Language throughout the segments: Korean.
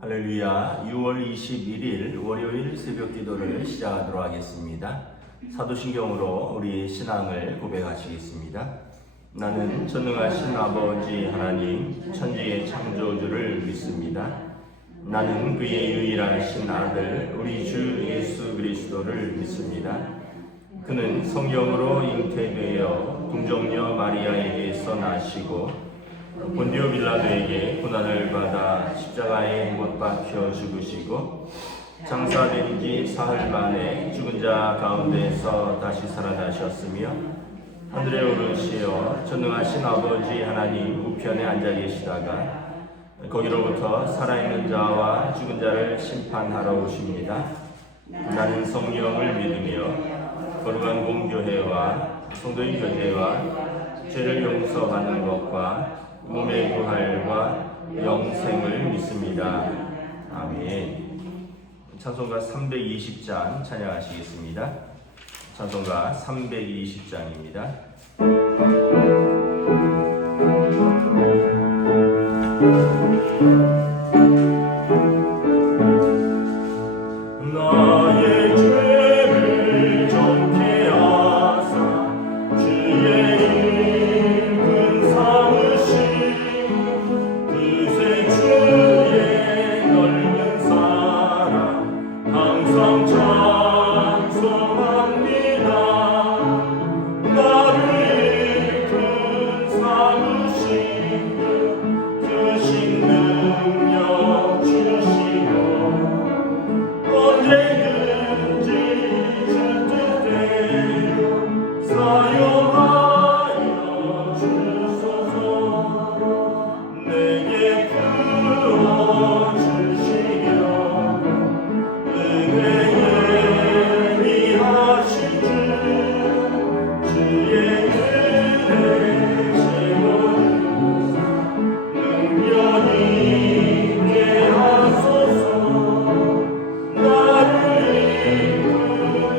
할렐루야. 6월 21일 월요일 새벽 기도를 시작하도록 하겠습니다. 사도신경으로 우리 신앙을 고백하시겠습니다. 나는 전능하신 아버지 하나님 천지의 창조주를 믿습니다. 나는 그의 유일하신 아들 우리 주 예수 그리스도를 믿습니다. 그는 성령으로 잉태되어 동정녀 마리아에게서 나시고 본디오 빌라도에게 고난을 받아 십자가에 못 박혀 죽으시고 장사된 지 사흘 만에 죽은 자 가운데서 다시 살아나셨으며 하늘에 오르시어 전능하신 아버지 하나님 우편에 앉아 계시다가 거기로부터 살아있는 자와 죽은 자를 심판하러 오십니다. 나는 성령을 믿으며 거룩한 공교회와 성도의 교제와 죄를 용서받는 것과 몸의 부활과 영생을 믿습니다. 아멘. 찬송가 320장 찬양하시겠습니다. 찬송가 320장입니다. 나의 죄를 정케 하사 주의 이름 삼으신 그새 주의 넓은 사랑 항상 찬송합니다. 나를 이끌 삼으신 그 크신 능력 주시고 언제든지 주 뜻대로 사용하여 주소서. 내게 부어주시려 은혜에 미하신 주의 은혜 채워주사 능력 있게 하소서. 나를 이끌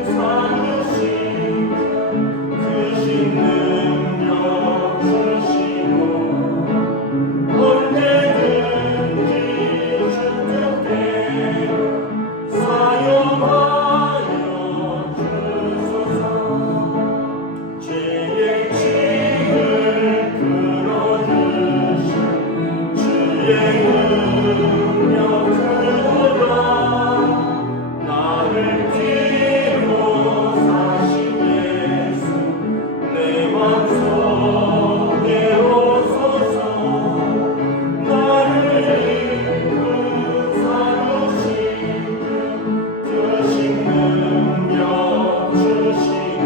삼으신 크신 능력 주시고 언제든지 주 뜻대로 사용하여 주소서. 죄의 짐을 끌어주신 주의 능력 크도다. 나를 피로 사신 예수 내 맘속에 오소서. 나를 이끌 삼으신 크신 능력 주시고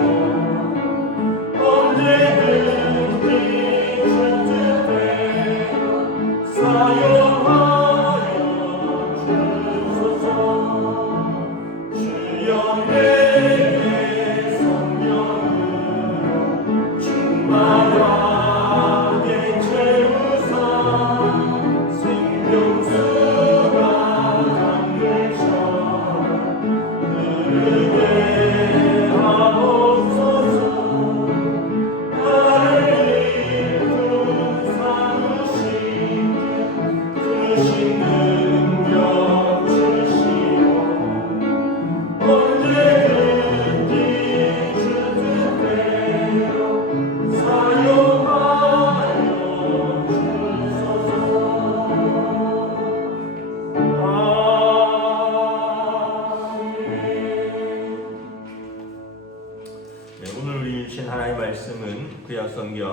언제든지 주 뜻대로 사용하여 주소서. 주여 내게 성령으로 충만하게 채우사 생명수가 강물처럼 흐르게 하옵소서. 나를 이끌 삼으신 크신 능력 주시고 언제든지 주 뜻대로 사용하여 주소서. 아멘. 오늘 우리 주신 하나님의 말씀은 구약성경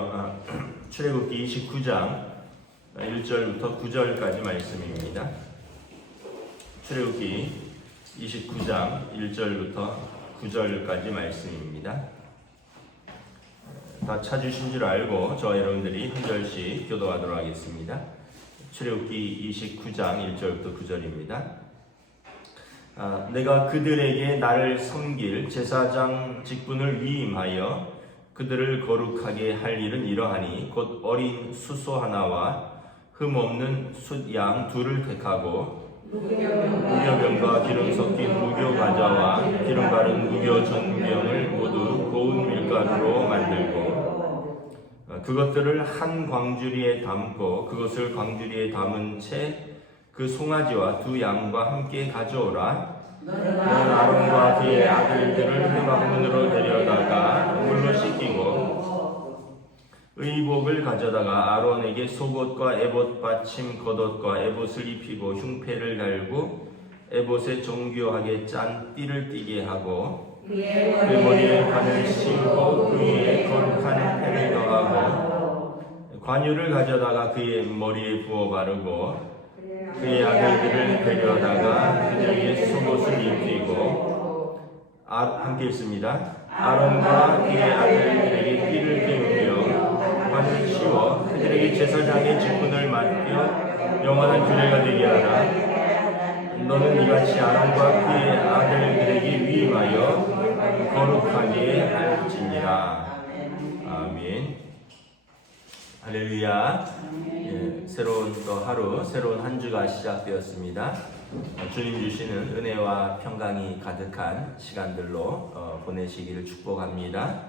출애굽기 29장 1절부터 9절까지 말씀입니다. 출애굽기 29장 1절부터 9절까지 말씀입니다. 다 찾으신 줄 알고 저와 여러분들이 한 절씩 교도하도록 하겠습니다. 출애굽기 29장 1절부터 9절입니다. 내가 그들에게 나를 섬길 제사장 직분을 위임하여 그들을 거룩하게 할 일은 이러하니 곧 어린 수소 하나와 흠없는 숫양 둘을 택하고 무교병과 기름 섞인 무교 과자와 기름 바른 무교 전병을 모두 고운 밀가루로 만들고 그것들을 한 광주리에 담고 그것을 광주리에 담은 채 그 송아지와 두 양과 함께 가져오라. 너는 아론과 그의 아들들을 회막문으로 데려다가 물로 씻기고 의복을 가져다가 아론에게 속옷과 에봇 받침 겉옷과 에봇을 입히고 흉패를 갈고 에봇에 정교하게 짠 띠를 띠게 하고 그 머리에 관을 씌우고 그 위에 거룩한 패를 더하고 관유를 가져다가 그의 머리에 부어 바르고 그의 아들들을 데려다가 그들에게 속옷을 입히고 함께 읽습니다. 아론과 그의 아들들에게 띠를 띠우며 관을 씌워 그들에게 제사장의 직분을 맡겨 영원한 규례가 되게 하라. 너는 이같이 아론과 그의 아들들에게 위임하여 거룩하게 할지니라. 아멘. 할렐루야. 새로운 또 하루, 새로운 한 주가 시작되었습니다. 주님 주시는 은혜와 평강이 가득한 시간들로 보내시기를 축복합니다.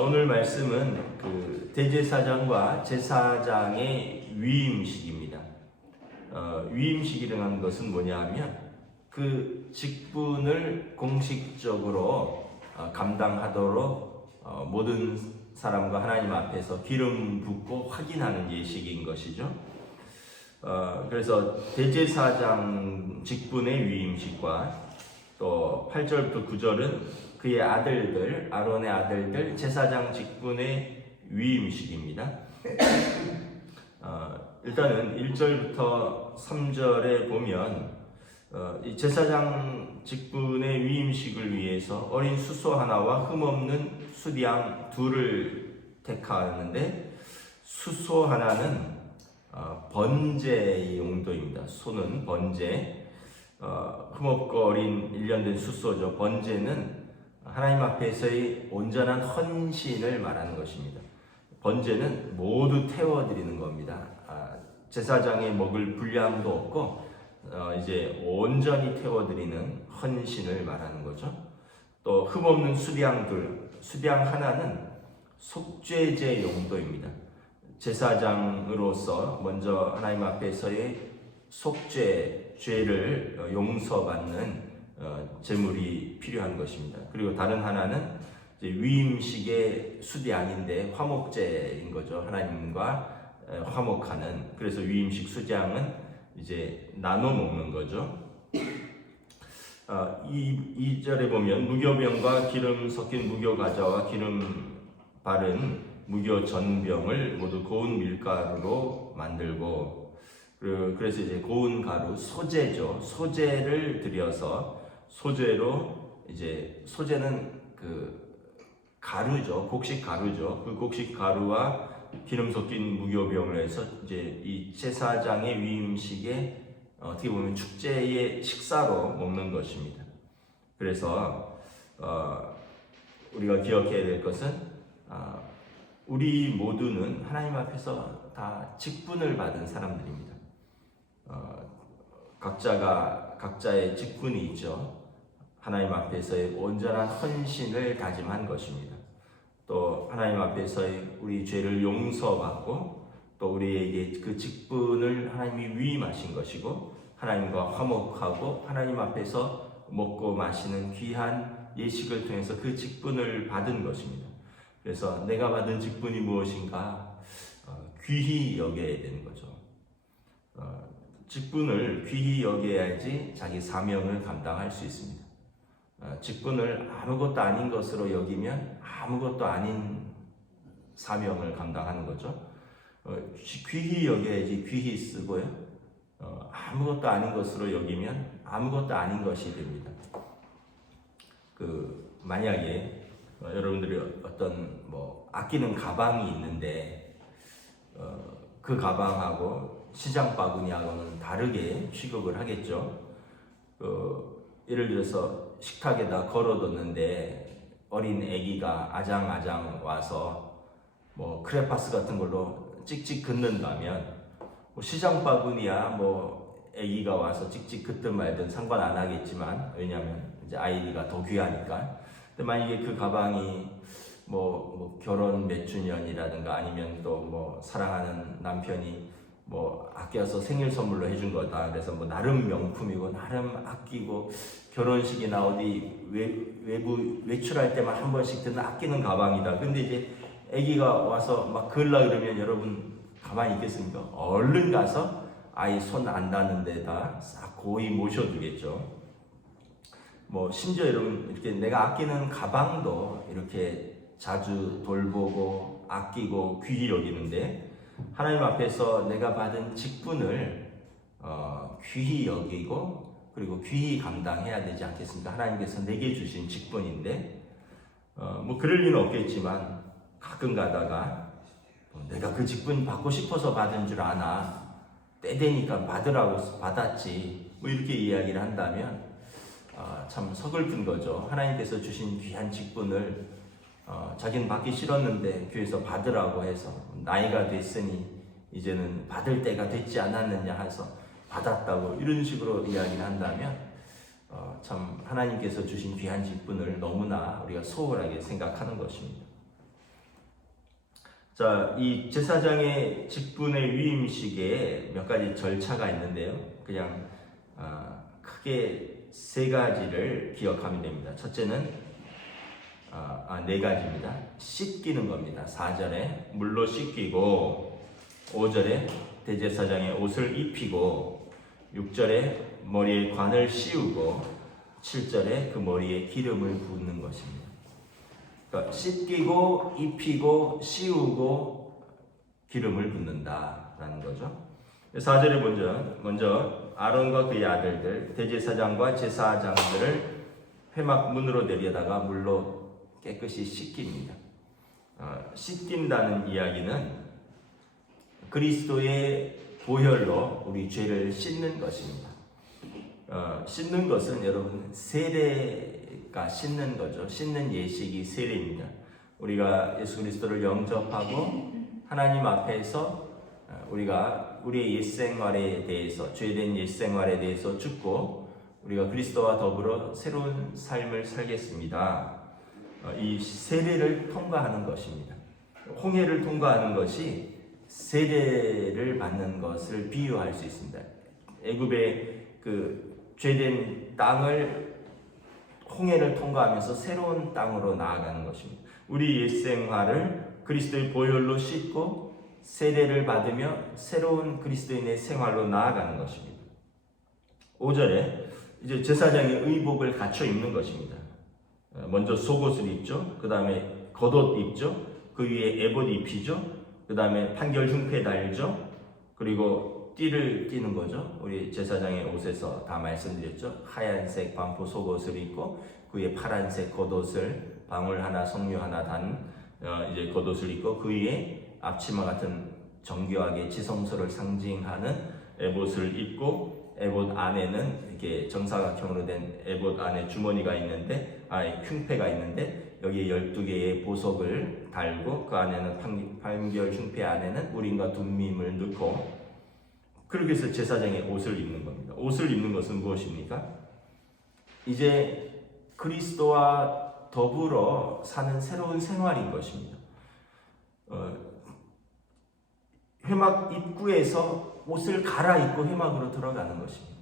오늘 말씀은 그 대제사장과 제사장의 위임식입니다. 위임식이라는 것은 뭐냐 하면 그 직분을 공식적으로 감당하도록 모든 사람과 하나님 앞에서 기름 붓고 확인하는 예식인 것이죠. 그래서 대제사장 직분의 위임식과 또 8절부터 9절은 그의 아들들, 아론의 아들들 제사장 직분의 위임식입니다. 일단은 1절부터 3절에 보면 이 제사장 직분의 위임식을 위해서 어린 수소 하나와 흠없는 수양 둘을 택하는데 수소 하나는 번제의 용도입니다. 소는 번제, 흠없고 어린 일련된 수소죠. 번제는 하나님 앞에서의 온전한 헌신을 말하는 것입니다. 번제는 모두 태워드리는 겁니다. 제사장에 먹을 분량도 없고 이제 온전히 태워드리는 헌신을 말하는 거죠. 또 흠없는 수양 하나는 속죄제 용도입니다. 제사장으로서 먼저 하나님 앞에서의 속죄, 죄를 용서받는 제물이 필요한 것입니다. 그리고 다른 하나는 위임식의 수양인데 화목제인 거죠. 하나님과 화목하는. 그래서 위임식 수양은 이제 나눠 먹는 거죠. 2절에 보면 무교병과 기름 섞인 무교과자와 기름 바른 무교전병을 모두 고운 밀가루로 만들고, 그래서 이제 고운 가루, 소재죠. 소재를 들여서 소재로 이제 소재는 그 가루죠. 곡식 가루죠. 그 곡식 가루와 기름 섞인 무교병을 해서 이제 이 제사장의 위임식에 어떻게 보면 축제의 식사로 먹는 것입니다. 그래서 우리가 기억해야 될 것은 우리 모두는 하나님 앞에서 다 직분을 받은 사람들입니다. 각자의 직분이 있죠. 하나님 앞에서의 온전한 헌신을 다짐한 것입니다. 또 하나님 앞에서의 우리 죄를 용서받고 또 우리에게 그 직분을 하나님이 위임하신 것이고 하나님과 화목하고 하나님 앞에서 먹고 마시는 귀한 예식을 통해서 그 직분을 받은 것입니다. 그래서 내가 받은 직분이 무엇인가 귀히 여겨야 되는 거죠. 직분을 귀히 여겨야지 자기 사명을 감당할 수 있습니다. 직분을 아무것도 아닌 것으로 여기면 아무것도 아닌 사명을 감당하는 거죠. 귀히 여겨야지 귀히 쓰고요. 아무것도 아닌 것으로 여기면 아무것도 아닌 것이 됩니다. 만약에 여러분들이 어떤 아끼는 가방이 있는데 그 가방하고 시장 바구니하고는 다르게 취급을 하겠죠. 예를 들어서 식탁에다 걸어뒀는데 어린 아기가 아장아장 와서 크레파스 같은 걸로 찍찍 긋는다면 시장 바구니야 아기가 와서 찍찍 긋든 말든 상관 안 하겠지만 왜냐하면 이제 아이가 더 귀하니까. 근데 만약에 그 가방이 결혼 몇 주년이라든가 아니면 또 사랑하는 남편이 뭐 아껴서 생일 선물로 해준 거다. 그래서 뭐 나름 명품이고 나름 아끼고 결혼식이나 어디 외부 외출할 때만 한 번씩 드는 아끼는 가방이다. 근데 이제 아기가 와서 막 그을라 그러면 여러분 가만히 있겠습니까? 얼른 가서 아이 손 안 닿는 데다 싹 고이 모셔두겠죠. 뭐 심지어 여러분 이렇게 내가 아끼는 가방도 이렇게 자주 돌보고 아끼고 귀히 여기는데 하나님 앞에서 내가 받은 직분을 귀히 여기고 그리고 귀히 감당해야 되지 않겠습니까? 하나님께서 내게 주신 직분인데 뭐 그럴 리는 없겠지만 가끔 가다가 내가 그 직분 받고 싶어서 받은 줄 아나 때 되니까 받으라고 받았지 뭐 이렇게 이야기를 한다면 참 서글픈 거죠. 하나님께서 주신 귀한 직분을 자기는 받기 싫었는데 교회에서 받으라고 해서 나이가 됐으니 이제는 받을 때가 됐지 않았느냐 해서 받았다고 이런 식으로 이야기를 한다면 참 하나님께서 주신 귀한 직분을 너무나 우리가 소홀하게 생각하는 것입니다. 자, 이 제사장의 직분의 위임식에 몇 가지 절차가 있는데요. 그냥 크게 세 가지를 기억하면 됩니다. 첫째는 네 가지입니다. 씻기는 겁니다. 4절에 물로 씻기고 5절에 대제사장의 옷을 입히고 6절에 머리에 관을 씌우고 7절에 그 머리에 기름을 붓는 것입니다. 그러니까 씻기고 입히고 씌우고 기름을 붓는다라는 거죠. 4절에 먼저 아론과 그의 아들들 대제사장과 제사장들을 회막 문으로 내려다가 물로 깨끗이 씻깁니다. 씻긴다는 이야기는 그리스도의 보혈로 우리 죄를 씻는 것입니다. 씻는 것은 여러분 세례가 씻는 거죠. 씻는 예식이 세례입니다. 우리가 예수 그리스도를 영접하고 하나님 앞에서 우리가 우리의 옛생활에 대해서 죄된 옛생활에 대해서 죽고 우리가 그리스도와 더불어 새로운 삶을 살겠습니다. 이 세례를 통과하는 것입니다. 홍해를 통과하는 것이 세례를 받는 것을 비유할 수 있습니다. 애굽의 그 죄된 땅을 홍해를 통과하면서 새로운 땅으로 나아가는 것입니다. 우리 옛생활을 그리스도의 보혈로 씻고 세례를 받으며 새로운 그리스도인의 생활로 나아가는 것입니다. 5절에 이제 제사장의 의복을 갖춰 입는 것입니다. 먼저 속옷을 입죠. 그 다음에 겉옷 입죠. 그 위에 에봇 입히죠. 그 다음에 판결 흉패 달죠. 그리고 띠를 띠는 거죠. 우리 제사장의 옷에서 다 말씀드렸죠. 하얀색 반포 속옷을 입고 그 위에 파란색 겉옷을 방울 하나 성류 하나 단 이제 겉옷을 입고 그 위에 앞치마 같은 정교하게 지성소를 상징하는 에봇을 입고 에봇 안에는 이렇게 정사각형으로 된 에봇 안에 주머니가 있는데 흉패가 있는데 여기에 12개의 보석을 달고 그 안에는 판결 흉패 안에는 우림과 둠밈을 넣고 그렇게 해서 제사장의 옷을 입는 겁니다. 옷을 입는 것은 무엇입니까? 이제 그리스도와 더불어 사는 새로운 생활인 것입니다. 회막 입구에서 옷을 갈아입고 회막으로 들어가는 것입니다.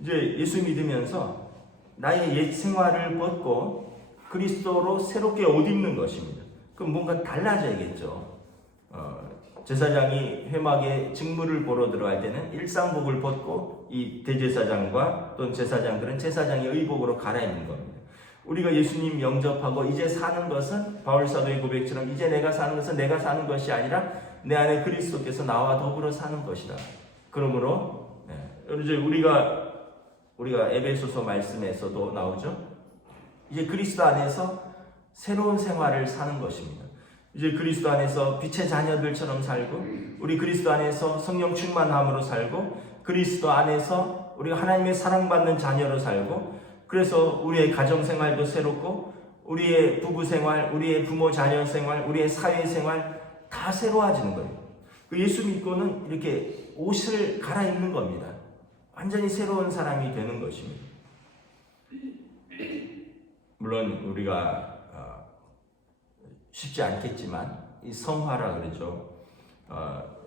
이제 예수 믿으면서 나의 옛 생활을 벗고 그리스도로 새롭게 옷 입는 것입니다. 그럼 뭔가 달라져야겠죠. 제사장이 회막에 직무를 보러 들어갈 때는 일상복을 벗고 이 대제사장과 또는 제사장들은 제사장의 의복으로 갈아입는 겁니다. 우리가 예수님 영접하고 이제 사는 것은 바울사도의 고백처럼 이제 내가 사는 것은 내가 사는 것이 아니라 내 안에 그리스도께서 나와 더불어 사는 것이다. 그러므로 이제 우리가 에베소서 말씀에서도 나오죠. 이제 그리스도 안에서 새로운 생활을 사는 것입니다. 이제 그리스도 안에서 빛의 자녀들처럼 살고 우리 그리스도 안에서 성령 충만함으로 살고 그리스도 안에서 우리가 하나님의 사랑받는 자녀로 살고 그래서 우리의 가정생활도 새롭고 우리의 부부생활, 우리의 부모 자녀 생활, 우리의 사회생활 다 새로워지는 거예요. 그 예수 믿고는 이렇게 옷을 갈아입는 겁니다. 완전히 새로운 사람이 되는 것입니다. 물론 우리가 쉽지 않겠지만 이 성화라 그러죠.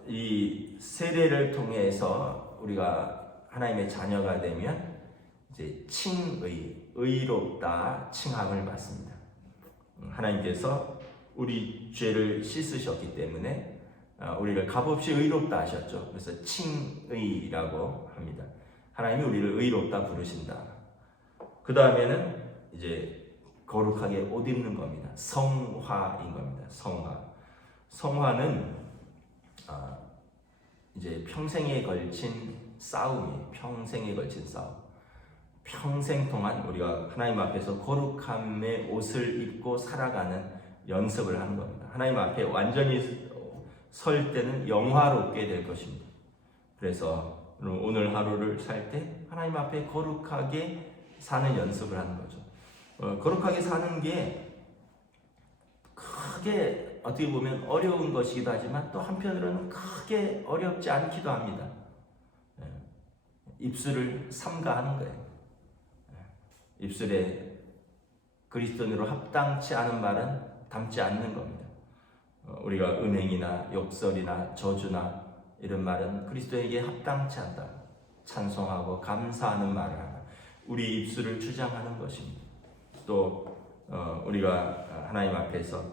이 세례를 통해서 우리가 하나님의 자녀가 되면 이제 의롭다 칭함을 받습니다. 하나님께서 우리 죄를 씻으셨기 때문에 우리를 값없이 의롭다 하셨죠. 그래서 칭의라고 합니다. 하나님이 우리를 의롭다 부르신다. 그 다음에는 이제 거룩하게 옷 입는 겁니다. 성화인 겁니다. 성화는 이제 평생에 걸친 싸움이 평생 동안 우리가 하나님 앞에서 거룩함의 옷을 입고 살아가는 연습을 하는 겁니다. 하나님 앞에 완전히 설 때는 영화롭게 될 것입니다. 그래서 오늘 하루를 살 때 하나님 앞에 거룩하게 사는 연습을 하는 거죠. 거룩하게 사는 게 크게 어떻게 보면 어려운 것이기도 하지만 또 한편으로는 크게 어렵지 않기도 합니다. 입술을 삼가하는 거예요. 입술에 그리스도인으로 합당치 않은 말은 담지 않는 겁니다. 우리가 음행이나 욕설이나 저주나 이런 말은 그리스도에게 합당치 않다. 찬송하고 감사하는 말을 하라. 우리 입술을 주장하는 것입니다. 또 우리가 하나님 앞에서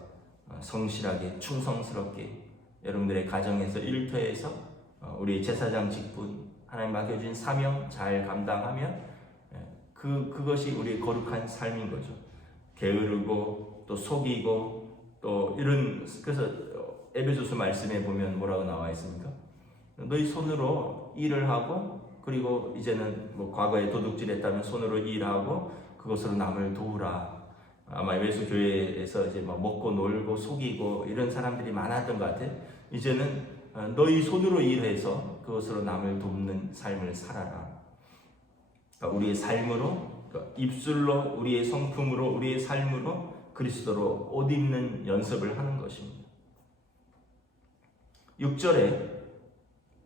성실하게 충성스럽게 여러분들의 가정에서 일터에서 우리 제사장 직분 하나님 맡겨준 사명 잘 감당하면 그것이 우리의 거룩한 삶인 거죠. 게으르고 또 속이고 또 이런, 그래서 에베소서 말씀에 보면 뭐라고 나와 있습니까? 너희 손으로 일을 하고, 그리고 이제는 뭐 과거에 도둑질했다면 손으로 일하고 그것으로 남을 도우라. 아마 에베소 교회에서 이제 막 먹고 놀고 속이고 이런 사람들이 많았던 것 같아요. 이제는 너희 손으로 일해서 그것으로 남을 돕는 삶을 살아라. 그러니까 우리의 삶으로, 그러니까 입술로, 우리의 성품으로, 우리의 삶으로 그리스도로 옷 입는 연습을 하는 것입니다. 6절에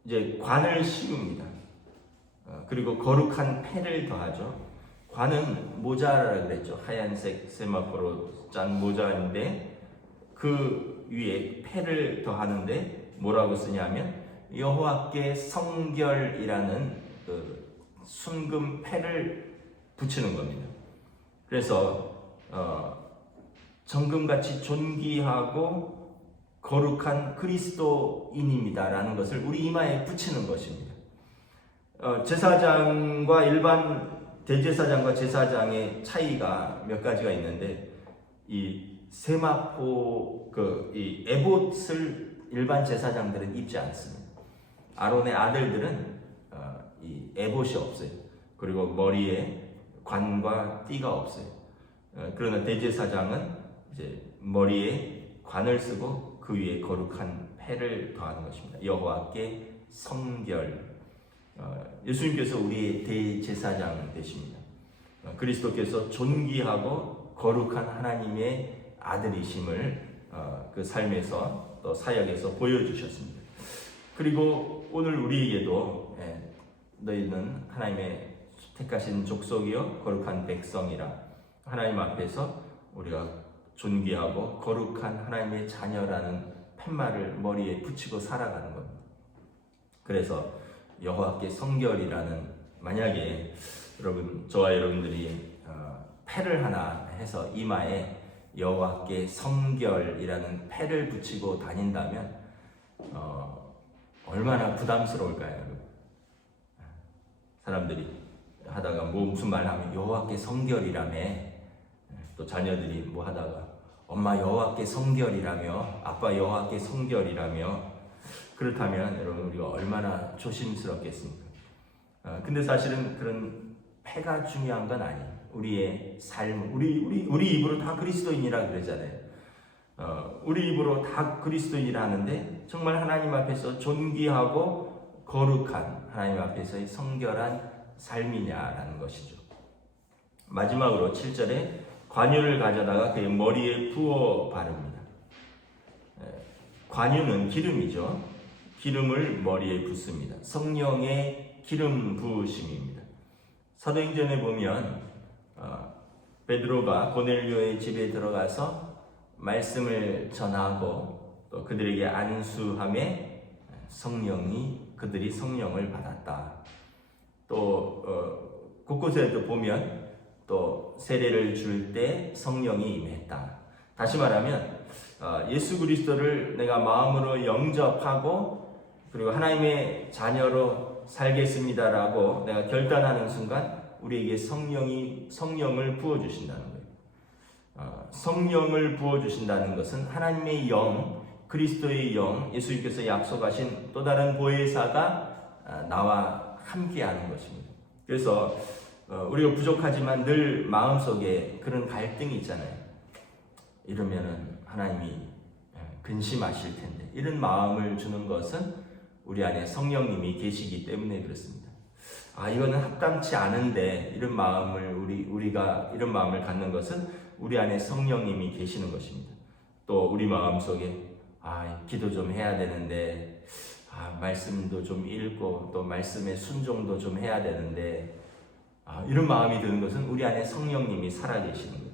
이제 관을 씌웁니다. 그리고 거룩한 패를 더하죠. 관은 모자라 그랬죠. 하얀색 세마포로 짠 모자인데 그 위에 패를 더하는데 뭐라고 쓰냐면 여호와께 성결이라는 그 순금 패를 붙이는 겁니다. 그래서 정금같이 존귀하고 거룩한 그리스도인입니다라는 것을 우리 이마에 붙이는 것입니다. 제사장과 일반 대제사장과 제사장의 차이가 몇 가지가 있는데, 이 세마포 이 에봇을 일반 제사장들은 입지 않습니다. 아론의 아들들은 이 에봇이 없어요. 그리고 머리에 관과 띠가 없어요. 그러나 대제사장은 이제 머리에 관을 쓰고 그 위에 거룩한 패를 더하는 것입니다. 여호와께 성결. 예수님께서 우리의 대제사장 되십니다. 그리스도께서 존귀하고 거룩한 하나님의 아들이심을 그 삶에서 또 사역에서 보여주셨습니다. 그리고 오늘 우리에게도 너희는 하나님의 택하신 족속이요 거룩한 백성이라, 하나님 앞에서 우리가 존귀하고 거룩한 하나님의 자녀라는 팻말을 머리에 붙이고 살아가는 겁니다. 그래서 여호와께 성결이라는, 만약에 저와 여러분들이 패를 하나 해서 이마에 여호와께 성결이라는 패를 붙이고 다닌다면 얼마나 부담스러울까요? 사람들이 하다가 무슨 말 하면 여호와께 성결이라며, 또 자녀들이 뭐 하다가 엄마 여호와께 성결이라며, 아빠 여호와께 성결이라며, 그렇다면 여러분 우리가 얼마나 조심스럽겠습니까? 근데 사실은 그런 패가 중요한 건 아니에요. 우리의 삶, 우리 입으로 다 그리스도인이라 그러잖아요. 우리 입으로 다 그리스도인이라 하는데 정말 하나님 앞에서 존귀하고 거룩한, 하나님 앞에서의 성결한 삶이냐라는 것이죠. 마지막으로 7절에 관유를 가져다가 그의 머리에 부어 바릅니다. 관유는 기름이죠. 기름을 머리에 붓습니다. 성령의 기름 부으심입니다. 사도행전에 보면 베드로가 고넬료의 집에 들어가서 말씀을 전하고 또 그들에게 안수함에 그들이 성령을 받았다. 또 곳곳에도 보면 또 세례를 줄 때 성령이 임했다. 다시 말하면 예수 그리스도를 내가 마음으로 영접하고 그리고 하나님의 자녀로 살겠습니다라고 내가 결단하는 순간 우리에게 성령을 부어주신다는 거예요. 성령을 부어주신다는 것은 하나님의 영, 그리스도의 영, 예수님께서 약속하신 또 다른 보혜사가 나와 함께하는 것입니다. 그래서 우리가 부족하지만 늘 마음속에 그런 갈등이 있잖아요. 이러면은 하나님이 근심하실 텐데, 이런 마음을 주는 것은 우리 안에 성령님이 계시기 때문에 그렇습니다. 이거는 합당치 않은데 이런 마음을 우리가 이런 마음을 갖는 것은 우리 안에 성령님이 계시는 것입니다. 또 우리 마음속에 기도 좀 해야 되는데 말씀도 좀 읽고 또 말씀의 순종도 좀 해야 되는데 이런 마음이 드는 것은 우리 안에 성령님이 살아계시는 거예요.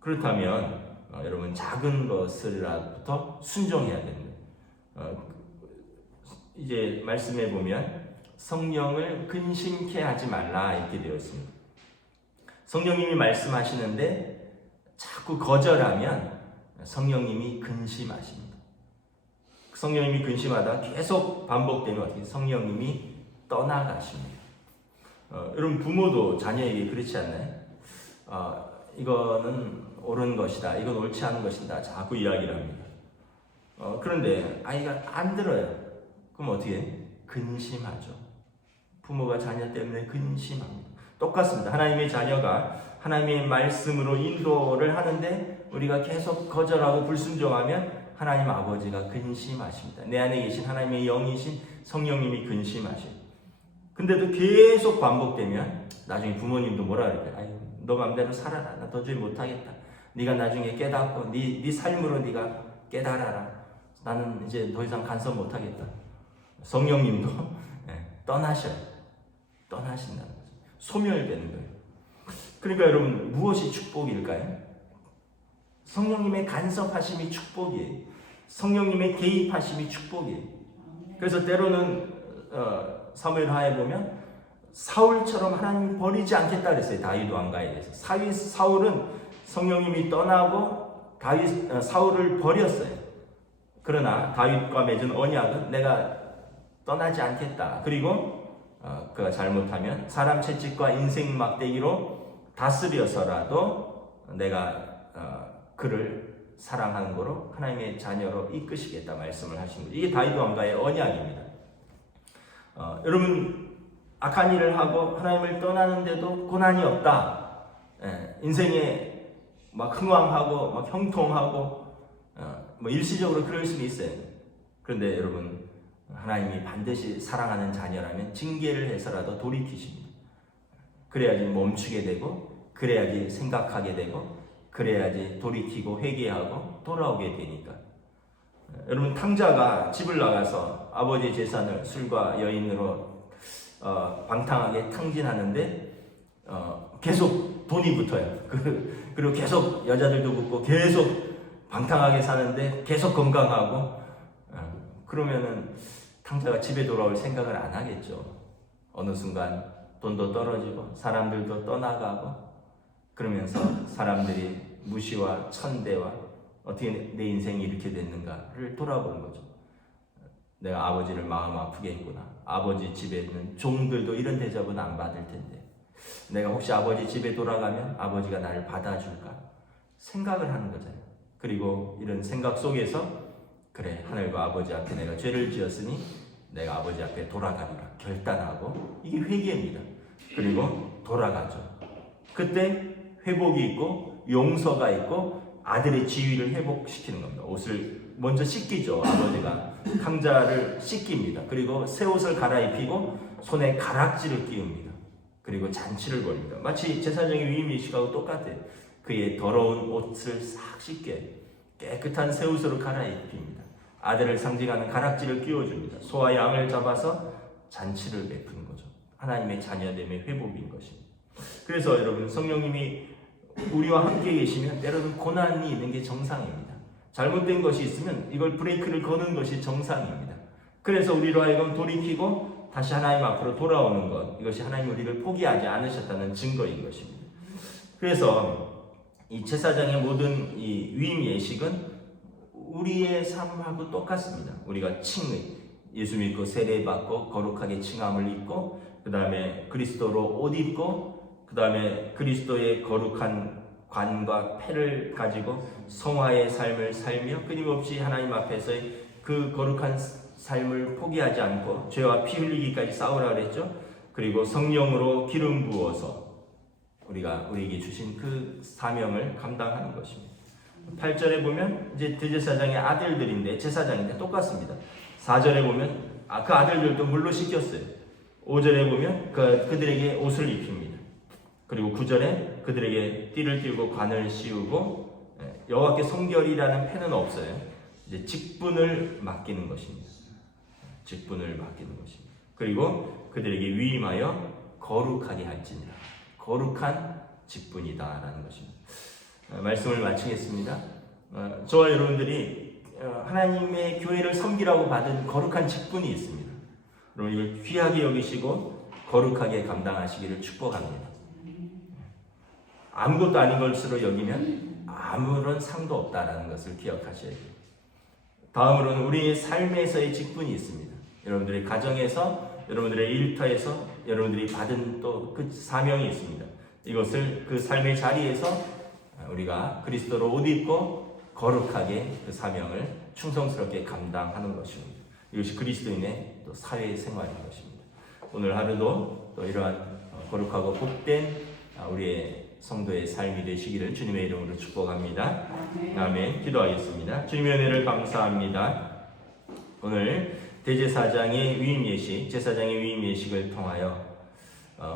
그렇다면 여러분 작은 것을부터 순종해야 됩니다. 이제 말씀해 보면 성령을 근심케 하지 말라 이렇게 되어 있습니다. 성령님이 말씀하시는데 자꾸 거절하면 성령님이 근심하십니다. 성령님이 근심하다 계속 반복되면 어떻게 성령님이 떠나가십니다. 여러분 부모도 자녀에게 그렇지 않나요? 이거는 옳은 것이다, 이건 옳지 않은 것이다 자꾸 이야기를 합니다. 그런데 아이가 안 들어요. 그럼 어떻게 해요? 근심하죠. 부모가 자녀 때문에 근심합니다. 똑같습니다. 하나님의 자녀가 하나님의 말씀으로 인도를 하는데 우리가 계속 거절하고 불순종하면 하나님 아버지가 근심하십니다. 내 안에 계신 하나님의 영이신 성령님이 근심하십니다. 근데도 계속 반복되면 나중에 부모님도 뭐라 그럴까요? 너 맘대로 살아라. 나 도저히 못하겠다. 네가 나중에 깨닫고 네 삶으로 네가 깨달아라. 나는 이제 더 이상 간섭 못하겠다. 성령님도 떠나신다는 거죠. 소멸되는 거예요. 그러니까 여러분 무엇이 축복일까요? 성령님의 간섭하심이 축복이에요. 성령님의 개입하심이 축복이에요. 그래서 때로는 사무엘하에 보면 사울처럼 하나님이 버리지 않겠다 그랬어요. 다윗 왕가에 대해서. 사울은 성령님이 떠나고 사울을 버렸어요. 그러나 다윗과 맺은 언약은 내가 떠나지 않겠다. 그리고 그가 잘못하면 사람 채찍과 인생 막대기로 다스려서라도 내가 그를 사랑하는 거로 하나님의 자녀로 이끄시겠다 말씀을 하신 거죠. 이게 다윗 왕가의 언약입니다. 여러분 악한 일을 하고 하나님을 떠나는데도 고난이 없다. 인생에 막 흥왕하고 막 형통하고 뭐 일시적으로 그럴 수는 있어요. 그런데 여러분 하나님이 반드시 사랑하는 자녀라면 징계를 해서라도 돌이키십니다. 그래야지 멈추게 되고 그래야지 생각하게 되고 그래야지 돌이키고 회개하고 돌아오게 되니까. 여러분 탕자가 집을 나가서 아버지의 재산을 술과 여인으로 방탕하게 탕진하는데 계속 돈이 붙어요. 그리고 계속 여자들도 붙고 계속 방탕하게 사는데 계속 건강하고 그러면은 탕자가 집에 돌아올 생각을 안 하겠죠. 어느 순간 돈도 떨어지고 사람들도 떠나가고 그러면서 사람들이 무시와 천대와 어떻게 내 인생이 이렇게 됐는가를 돌아보는 거죠. 내가 아버지를 마음 아프게 했구나. 아버지 집에 있는 종들도 이런 대접은 안 받을 텐데 내가 혹시 아버지 집에 돌아가면 아버지가 나를 받아줄까 생각을 하는 거잖아요. 그리고 이런 생각 속에서 그래 하늘과 아버지 앞에 내가 죄를 지었으니 내가 아버지 앞에 돌아가리라 결단하고 이게 회개입니다. 그리고 돌아가죠. 그때 회복이 있고 용서가 있고 아들의 지위를 회복시키는 겁니다. 옷을 먼저 씻기죠. 아버지가 탕자를 씻깁니다. 그리고 새 옷을 갈아입히고 손에 가락지를 끼웁니다. 그리고 잔치를 벌입니다. 마치 제사장의 위임仪式하고 똑같아요. 그의 더러운 옷을 싹 씻게 깨끗한 새 옷으로 갈아입힙니다. 아들을 상징하는 가락지를 끼워줍니다. 소와 양을 잡아서 잔치를 베푸는 거죠. 하나님의 자녀됨의 회복인 것입니다. 그래서 여러분 성령님이 우리와 함께 계시면 때로는 고난이 있는 게 정상입니다. 잘못된 것이 있으면 이걸 브레이크를 거는 것이 정상입니다. 그래서 우리로 하여금 돌이키고 다시 하나님 앞으로 돌아오는 것, 이것이 하나님 우리를 포기하지 않으셨다는 증거인 것입니다. 그래서 이 제사장의 모든 이 위임 예식은 우리의 삶하고 똑같습니다. 우리가 칭의, 예수 믿고 세례받고 거룩하게 칭함을 입고, 그 다음에 그리스도로 옷 입고, 그 다음에 그리스도의 거룩한 관과 패를 가지고 성화의 삶을 살며 끊임없이 하나님 앞에서의 그 거룩한 삶을 포기하지 않고 죄와 피 흘리기까지 싸우라 그랬죠. 그리고 성령으로 기름 부어서 우리에게 주신 그 사명을 감당하는 것입니다. 8절에 보면 이제 대제사장의 아들들인데, 제사장인데 똑같습니다. 4절에 보면 그 아들들도 물로 씻겼어요. 5절에 보면 그들에게 옷을 입힙니다. 그리고 9절에 그들에게 띠를 띠고 관을 씌우고, 여호와께 성결이라는 패는 없어요. 이제 직분을 맡기는 것입니다. 직분을 맡기는 것입니다. 그리고 그들에게 위임하여 거룩하게 할지니라. 거룩한 직분이다라는 것입니다. 말씀을 마치겠습니다. 저와 여러분들이 하나님의 교회를 섬기라고 받은 거룩한 직분이 있습니다. 여러분 이걸 귀하게 여기시고 거룩하게 감당하시기를 축복합니다. 아무것도 아닌 것으로 여기면 아무런 상도 없다라는 것을 기억하셔야 돼요. 다음으로는 우리의 삶에서의 직분이 있습니다. 여러분들의 가정에서, 여러분들의 일터에서 여러분들이 받은 또 그 사명이 있습니다. 이것을 그 삶의 자리에서 우리가 그리스도로 옷 입고 거룩하게 그 사명을 충성스럽게 감당하는 것입니다. 이것이 그리스도인의 또 사회생활인 것입니다. 오늘 하루도 또 이러한 거룩하고 복된 우리의 성도의 삶이 되시기를 주님의 이름으로 축복합니다. 아멘. 기도하겠습니다. 주님의 은혜를 감사합니다. 오늘 대제사장의 위임 예식, 제사장의 위임 예식을 통하여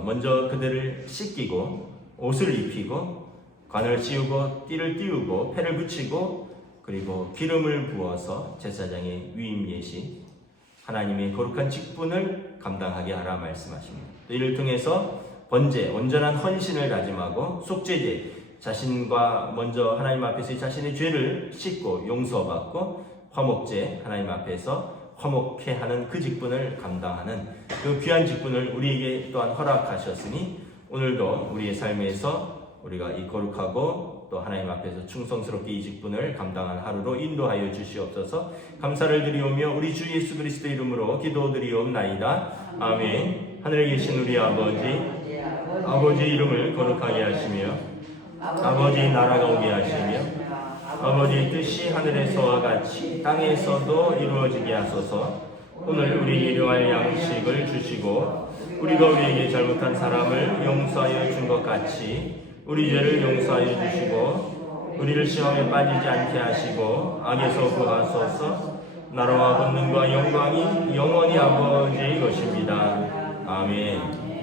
먼저 그들을 씻기고 옷을 입히고 관을 씌우고 띠를 띄우고 패를 붙이고 그리고 기름을 부어서 제사장의 위임 예식, 하나님의 거룩한 직분을 감당하게 하라 말씀하십니다. 이를 통해서 번제, 온전한 헌신을 다짐하고 속죄제, 자신과 먼저 하나님 앞에서 자신의 죄를 씻고 용서받고 화목제, 하나님 앞에서 화목케 하는 그 직분을 감당하는 그 귀한 직분을 우리에게 또한 허락하셨으니 오늘도 우리의 삶에서 우리가 이 거룩하고 또 하나님 앞에서 충성스럽게 이 직분을 감당한 하루로 인도하여 주시옵소서. 감사를 드리오며 우리 주 예수 그리스도 이름으로 기도드리옵나이다. 아멘. 하늘에 계신 우리 아버지 이름을 거룩하게 하시며 아버지 나라가 오게 하시며 아버지의 뜻이 하늘에서와 같이 땅에서도 이루어지게 하소서. 오늘 우리 일용할 양식을 주시고 우리가 우리에게 잘못한 사람을 용서하여 준 것 같이 우리 죄를 용서하여 주시고 우리를 시험에 빠지지 않게 하시고 악에서 구하소서. 나라와 권능과 영광이 영원히 아버지의 것입니다. 아멘.